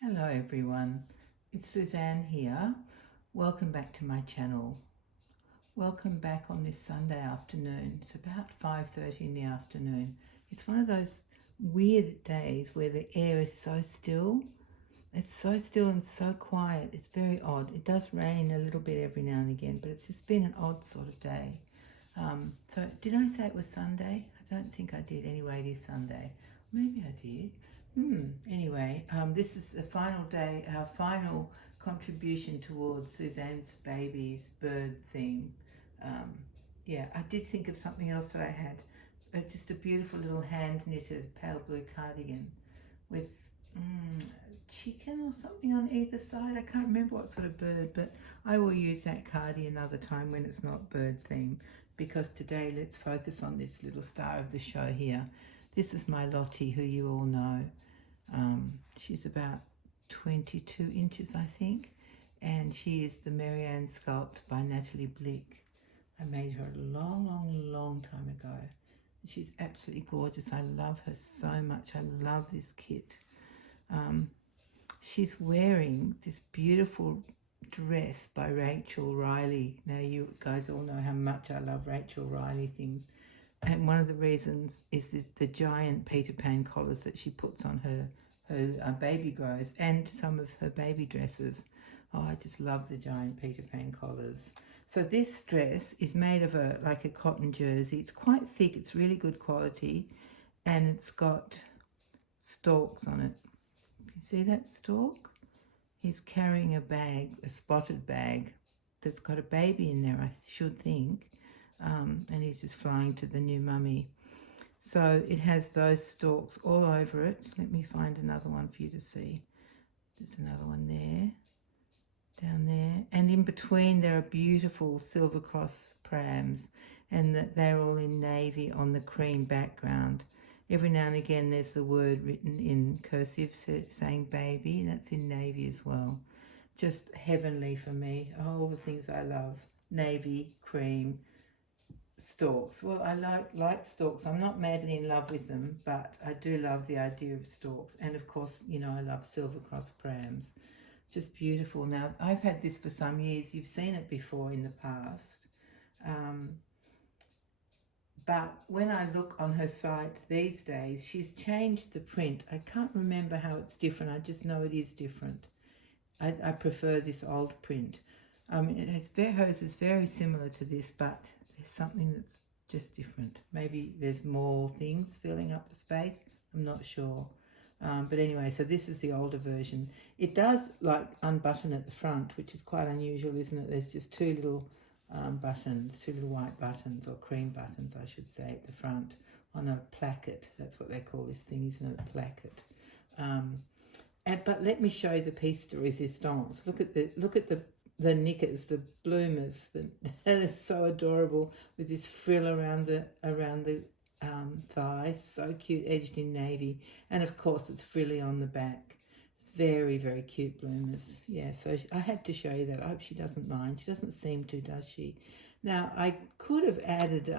Hello everyone, it's Suzanne here. Welcome back to my channel. Welcome back on this Sunday afternoon. It's about 5:30 in the afternoon. It's one of those weird days where the air is so still. It's so still and so quiet. It's very odd. It does rain a little bit every now and again, but it's just been an odd sort of day. So did I say it was Sunday? I don't think I did. Anyway, it is Sunday. Maybe I did. Anyway, this is the final day, our final contribution towards Suzanne's baby's bird theme. Yeah, I did think of something else that I had. Just a beautiful little hand-knitted pale blue cardigan with chicken or something on either side. I can't remember what sort of bird, but I will use that cardi another time when it's not bird theme, because today let's focus on this little star of the show here. This is my Lottie, who you all know. She's about 22 inches, I think, and she is the Marianne Sculpt by Natali Blick. I made her a long time ago. She's absolutely gorgeous. I love her so much. I love this kit. She's wearing this beautiful dress by Rachel Riley. Now you guys all know how much I love Rachel Riley things. And one of the reasons is the giant Peter Pan collars that she puts on her baby grows and some of her baby dresses. Oh, I just love the giant Peter Pan collars. So this dress is made of like a cotton jersey. It's quite thick. It's really good quality, and it's got storks on it. You see that stork? He's carrying a bag, a spotted bag that's got a baby in there, I should think. And he's just flying to the new mummy. So it has those storks all over it. Let me find another one for you to see. There's another one there, down there. And in between there are beautiful silver cross prams, and they're all in navy on the cream background. Every now and again there's the word written in cursive saying baby, and that's in navy as well. Just heavenly for me. All the things I love. Navy, cream, storks. Well, I like storks. I'm not madly in love with them, but I do love the idea of storks. And of course, you know, I love silver cross prams. Just beautiful. Now, I've had this for some years. You've seen it before in the past. But when I look on her site these days, she's changed the print. I can't remember how it's different. I just know it is different. I prefer this old print. Hers is very similar to this, but there's something that's just different. Maybe there's more things filling up the space. I'm not sure. But anyway, so this is the older version. It does like unbutton at the front, which is quite unusual, isn't it? There's just two little buttons, two little white buttons, or cream buttons, I should say, at the front on a placket. That's what they call this thing, isn't it? A placket. But let me show you the piece de resistance. Look at the knickers, the bloomers. They're so adorable with this frill around the thigh. So cute, edged in navy, and of course it's frilly on the back. It's very cute bloomers. Yeah, so I had to show you that. I hope she doesn't mind. She doesn't seem to, does she? Now I could have added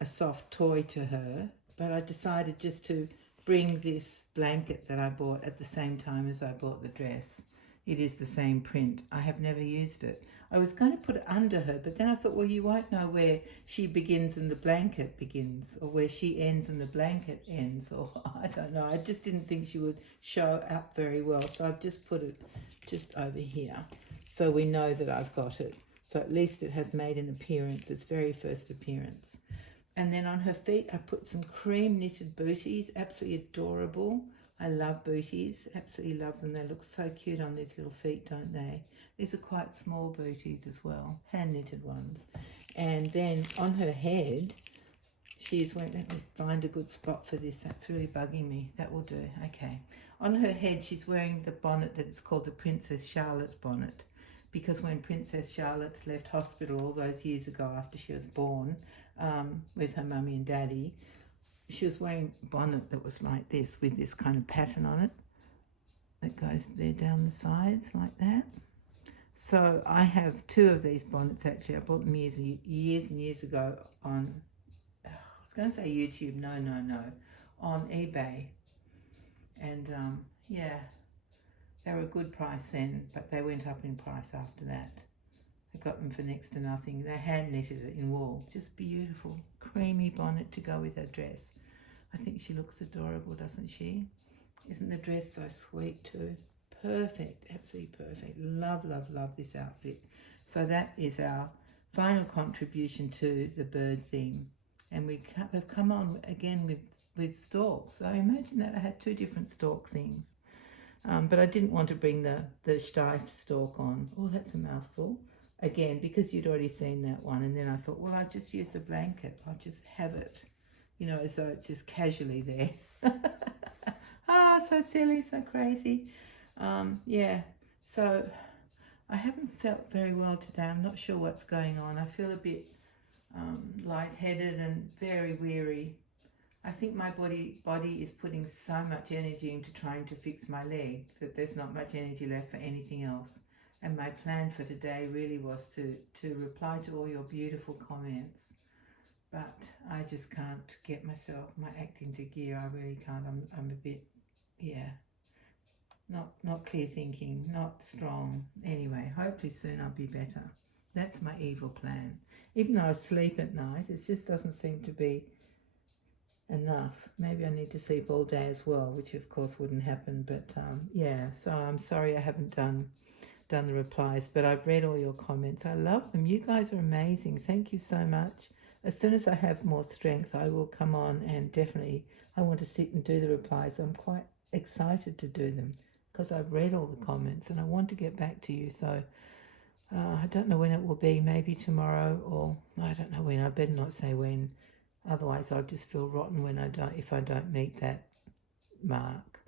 a soft toy to her, but I decided just to bring this blanket that I bought at the same time as I bought the dress. It is the same print. I have never used it. I was going to put it under her, but then I thought, well, you won't know where she begins and the blanket begins, or where she ends and the blanket ends, or I don't know. I just didn't think she would show up very well, so I've just put it just over here, so we know that I've got it. So at least it has made an appearance, its very first appearance. And then on her feet, I put some cream knitted booties, absolutely adorable. I love booties, absolutely love them. They look so cute on these little feet, don't they? These are quite small booties as well, hand knitted ones. And then on her head, she's wearing, let me find a good spot for this. That's really bugging me. That will do, okay. On her head, she's wearing the bonnet that is called the Princess Charlotte bonnet, because when Princess Charlotte left hospital all those years ago after she was born, with her mummy and daddy, she was wearing a bonnet that was like this, with this kind of pattern on it that goes there down the sides like that. So I have two of these bonnets actually. I bought them years and years ago on, I was going to say YouTube, no, on eBay. And yeah, They were a good price then, but they went up in price after that. I got them for next to nothing. They hand knitted it in wool. Just beautiful. Creamy bonnet to go with her dress. I think she looks adorable, doesn't she? Isn't the dress so sweet too? Perfect, absolutely perfect. Love, love, love this outfit. So that is our final contribution to the bird theme. And we have come on again with storks. So imagine that I had 2 different stork things. But I didn't want to bring the Steiff stork on. Oh, that's a mouthful. Again, because you'd already seen that one. And then I thought, well, I'll just use the blanket. I'll just have it, you know, as though it's just casually there. Ah, so silly, so crazy. Yeah, so I haven't felt very well today. I'm not sure what's going on. I feel a bit lightheaded and very weary. I think my body is putting so much energy into trying to fix my leg that there's not much energy left for anything else. And my plan for today really was to reply to all your beautiful comments. But I just can't get my act into gear. I really can't. I'm a bit, yeah, not clear thinking, not strong. Anyway, hopefully soon I'll be better. That's my evil plan. Even though I sleep at night, it just doesn't seem to be enough. Maybe I need to sleep all day as well, which of course wouldn't happen. But yeah, so I'm sorry I haven't done the replies, but I've read all your comments. I love them. You guys are amazing. Thank you so much. As soon as I have more strength, I will come on, and definitely I want to sit and do the replies. I'm quite excited to do them because I've read all the comments and I want to get back to you. So I don't know when it will be, maybe tomorrow, or I don't know when. I better not say when, otherwise I'll just feel rotten if I don't meet that mark.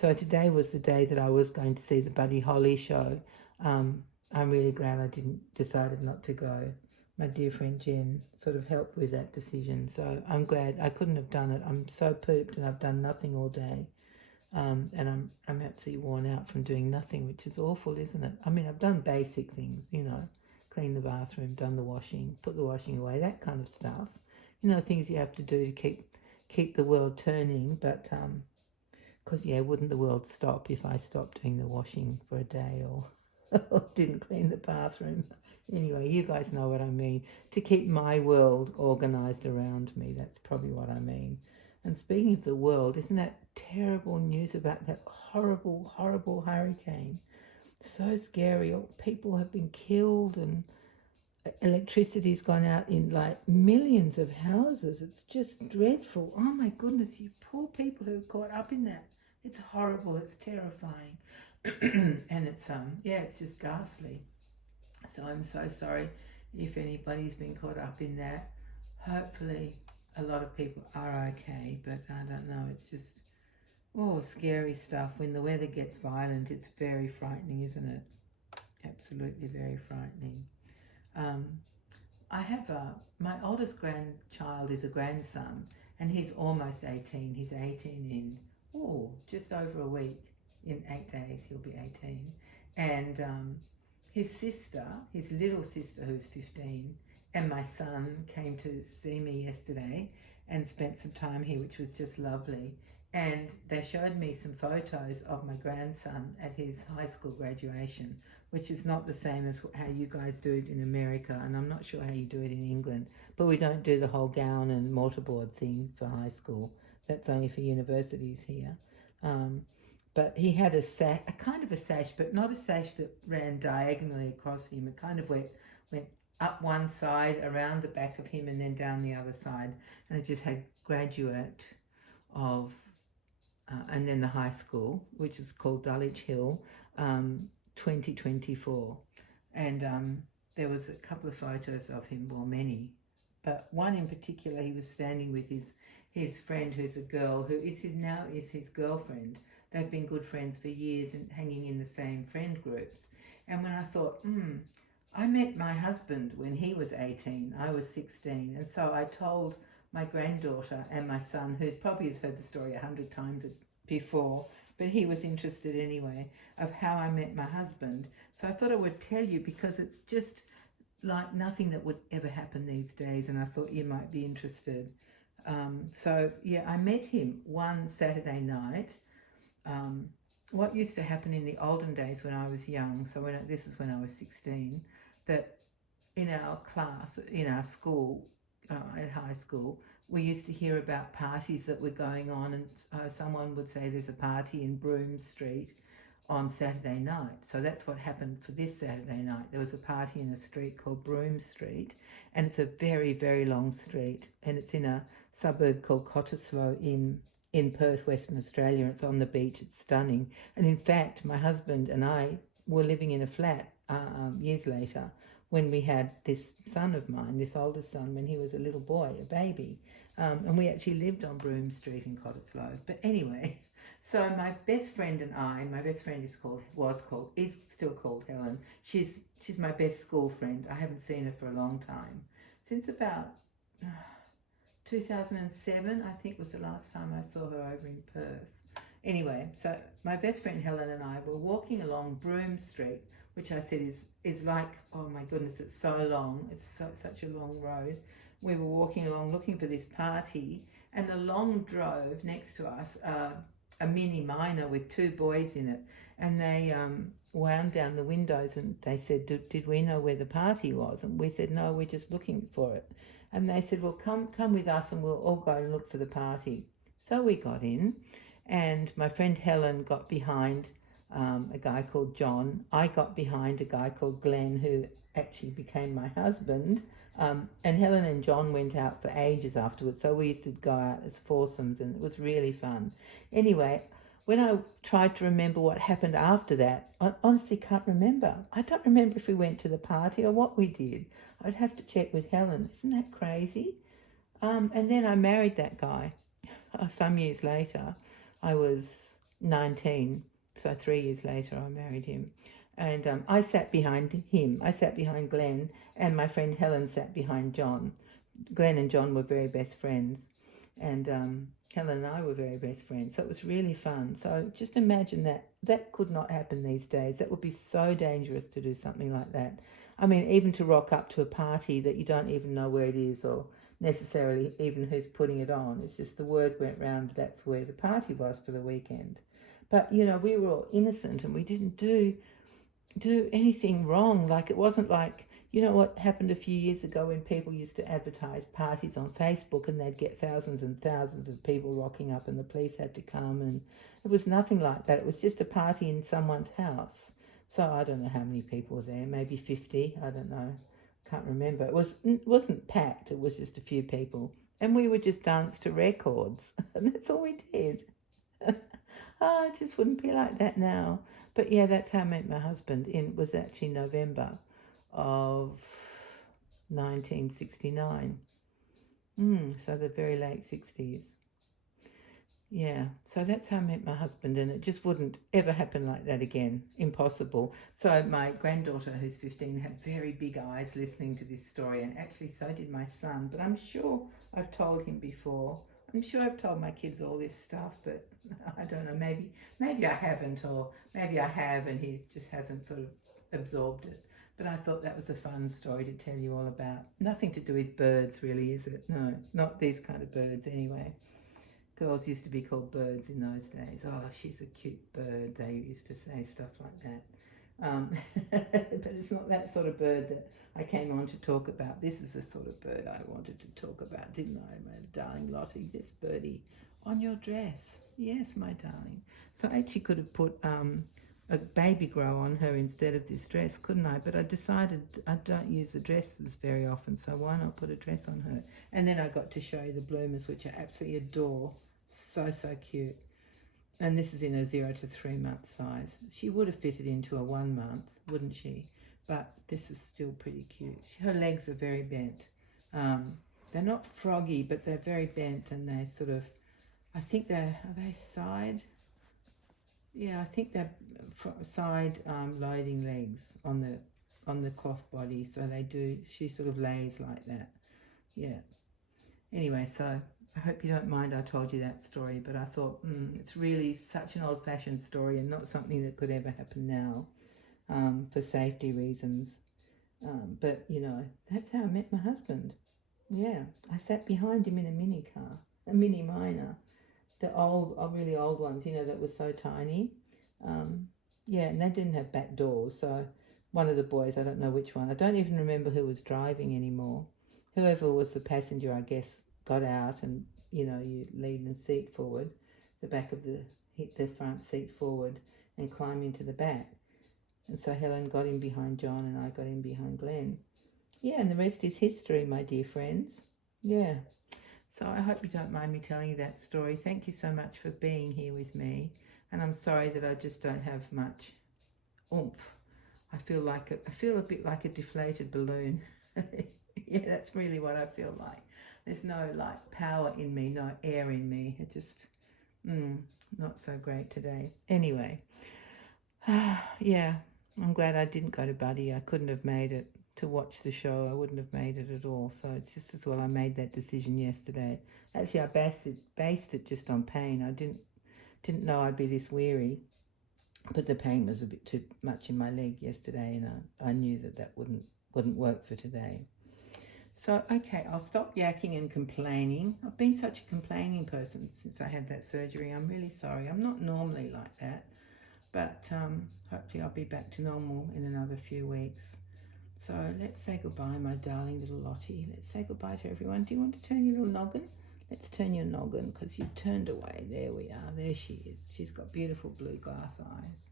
So today was the day that I was going to see the Buddy Holly show. I'm really glad I decided not to go. My dear friend Jen sort of helped with that decision, so I'm glad. I couldn't have done it. I'm so pooped and I've done nothing all day, and I'm absolutely worn out from doing nothing, which is awful, isn't it? I mean, I've done basic things, you know, clean the bathroom, done the washing, put the washing away, that kind of stuff. You know, things you have to do to keep the world turning. But because yeah, wouldn't the world stop if I stopped doing the washing for a day or didn't clean the bathroom? Anyway, you guys know what I mean. To keep my world organised around me, that's probably what I mean. And speaking of the world, isn't that terrible news about that horrible, horrible hurricane? So scary. People have been killed and electricity's gone out in like millions of houses. It's just dreadful. Oh my goodness, you poor people who are caught up in that. It's horrible. It's terrifying. And it's yeah, it's just ghastly. So I'm so sorry if anybody's been caught up in that. Hopefully a lot of people are okay, but I don't know. It's just, oh, scary stuff. When the weather gets violent, it's very frightening, isn't it? Absolutely very frightening. I have my oldest grandchild is a grandson, and he's almost 18. He's 18 in, just over a week. In 8 days, he'll be 18. And his sister, his little sister, who's 15, and my son came to see me yesterday and spent some time here, which was just lovely. And they showed me some photos of my grandson at his high school graduation, which is not the same as how you guys do it in America, and I'm not sure how you do it in England, but we don't do the whole gown and mortarboard thing for high school. That's only for universities here. But he had a kind of a sash, but not a sash that ran diagonally across him. It kind of went up one side, around the back of him, and then down the other side. And it just had graduate of, and then the high school, which is called Dulwich Hill, 2024. And there was a couple of photos of him, well, many. But one in particular, he was standing with his friend, who's a girl, who now is his girlfriend. They've been good friends for years and hanging in the same friend groups. And when I thought, I met my husband when he was 18, I was 16. And so I told my granddaughter and my son, who probably has heard the story 100 times before, but he was interested anyway, of how I met my husband. So I thought I would tell you because it's just like nothing that would ever happen these days, and I thought you might be interested. So yeah, I met him one Saturday night what used to happen in the olden days when I was young, so this is when I was 16, that in our class, in our school, at high school, we used to hear about parties that were going on, and someone would say there's a party in Broome Street on Saturday night. So that's what happened for this Saturday night. There was a party in a street called Broome Street, and it's a very, very long street, and it's in a suburb called Cottesloe in Perth, Western Australia. It's on the beach. It's stunning. And in fact, my husband and I were living in a flat years later when we had this son of mine, this oldest son, when he was a little boy, a baby. And we actually lived on Broome Street in Cottesloe. But anyway, so my best friend and I, my best friend is still called Helen. She's my best school friend. I haven't seen her for a long time. Since about 2007, I think, was the last time I saw her over in Perth. Anyway, so my best friend Helen and I were walking along Broome Street, which I said is like, oh my goodness, it's so long. It's such a long road. We were walking along looking for this party, and along drove next to us a mini miner with two boys in it, and they wound down the windows and they said, did we know where the party was? And we said, no, we're just looking for it. And they said, well, come with us and we'll all go and look for the party. So we got in, and my friend Helen got behind a guy called John. I got behind a guy called Glenn, who actually became my husband. And Helen and John went out for ages afterwards. So we used to go out as foursomes, and it was really fun. Anyway, when I tried to remember what happened after that, I honestly can't remember. I don't remember if we went to the party or what we did. I'd have to check with Helen. Isn't that crazy? And then I married that guy some years later. I was 19, so 3 years later I married him. And I sat behind him. I sat behind Glenn, and my friend Helen sat behind John. Glenn and John were very best friends, and Helen and I were very best friends. So it was really fun. So just imagine that could not happen these days. That would be so dangerous to do something like that. I mean, even to rock up to a party that you don't even know where it is, or necessarily even who's putting it on. It's just the word went round that's where the party was for the weekend. But, you know, we were all innocent and we didn't do anything wrong. Like, it wasn't like, you know what happened a few years ago when people used to advertise parties on Facebook and they'd get thousands and thousands of people rocking up and the police had to come, and it was nothing like that. It was just a party in someone's house. So I don't know how many people were there, maybe 50, I don't know, can't remember. It wasn't packed, it was just a few people. And we would just dance to records, and that's all we did. Oh, it just wouldn't be like that now. But yeah, that's how I met my husband. It was actually November of 1969. So the very late 60s. Yeah, so that's how I met my husband, and it just wouldn't ever happen like that again. Impossible. So my granddaughter, who's 15, had very big eyes listening to this story, and actually so did my son. But I'm sure I've told him before. I'm sure I've told my kids all this stuff, but I don't know, maybe I haven't, or maybe I have and he just hasn't sort of absorbed it. But I thought that was a fun story to tell you all about. Nothing to do with birds, really, is it? No, not these kind of birds anyway. Girls used to be called birds in those days. Oh, she's a cute bird. They used to say stuff like that. But it's not that sort of bird that I came on to talk about. This is the sort of bird I wanted to talk about, didn't I, my darling Lottie? This birdie on your dress. Yes, my darling. So I actually could have put a baby grow on her instead of this dress, couldn't I? But I decided I don't use the dresses very often, so why not put a dress on her? And then I got to show you the bloomers, which I absolutely adore. So cute. And this is in a 0 to 3 month size. She would have fitted into a 1 month, wouldn't she? But this is still pretty cute. Her legs are very bent. They're not froggy, but they're very bent, and they sort of, I think are they side? Yeah, I think they're side loading legs on the cloth body. So they do, she sort of lays like that. Yeah. Anyway, so I hope you don't mind I told you that story, but I thought it's really such an old-fashioned story and not something that could ever happen now for safety reasons. But, you know, that's how I met my husband. Yeah, I sat behind him in a mini car, a mini miner, the really old ones, you know, that were so tiny. Yeah, and they didn't have back doors, so one of the boys, I don't know which one, I don't even remember who was driving anymore. Whoever was the passenger, I guess, got out, and you know, you lean the seat forward, the back of the front seat forward, and climb into the back. And so Helen got in behind John, and I got in behind Glenn. Yeah, and the rest is history, my dear friends. Yeah. So I hope you don't mind me telling you that story. Thank you so much for being here with me. And I'm sorry that I just don't have much oomph. I feel a bit like a deflated balloon. Yeah, that's really what I feel like. There's no like power in me, no air in me. It just, not so great today. Anyway, yeah, I'm glad I didn't go to Buddy. I couldn't have made it to watch the show. I wouldn't have made it at all. So it's just as well I made that decision yesterday. Actually, I based it just on pain. I didn't know I'd be this weary, but the pain was a bit too much in my leg yesterday, and I knew that wouldn't work for today. So, okay, I'll stop yakking and complaining. I've been such a complaining person since I had that surgery. I'm really sorry. I'm not normally like that, but hopefully I'll be back to normal in another few weeks. So let's say goodbye, my darling little Lottie. Let's say goodbye to everyone. Do you want to turn your little noggin? Let's turn your noggin, because you turned away. There we are. There she is. She's got beautiful blue glass eyes.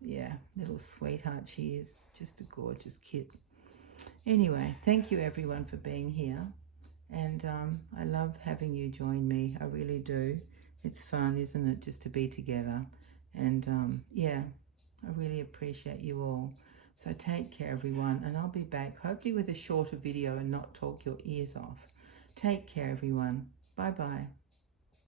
Yeah, little sweetheart she is. Just a gorgeous kid. Anyway, thank you everyone for being here. And I love having you join me. I really do. It's fun, isn't it, just to be together. And yeah, I really appreciate you all. So take care, everyone, and I'll be back hopefully with a shorter video and not talk your ears off. Take care, everyone. Bye-bye.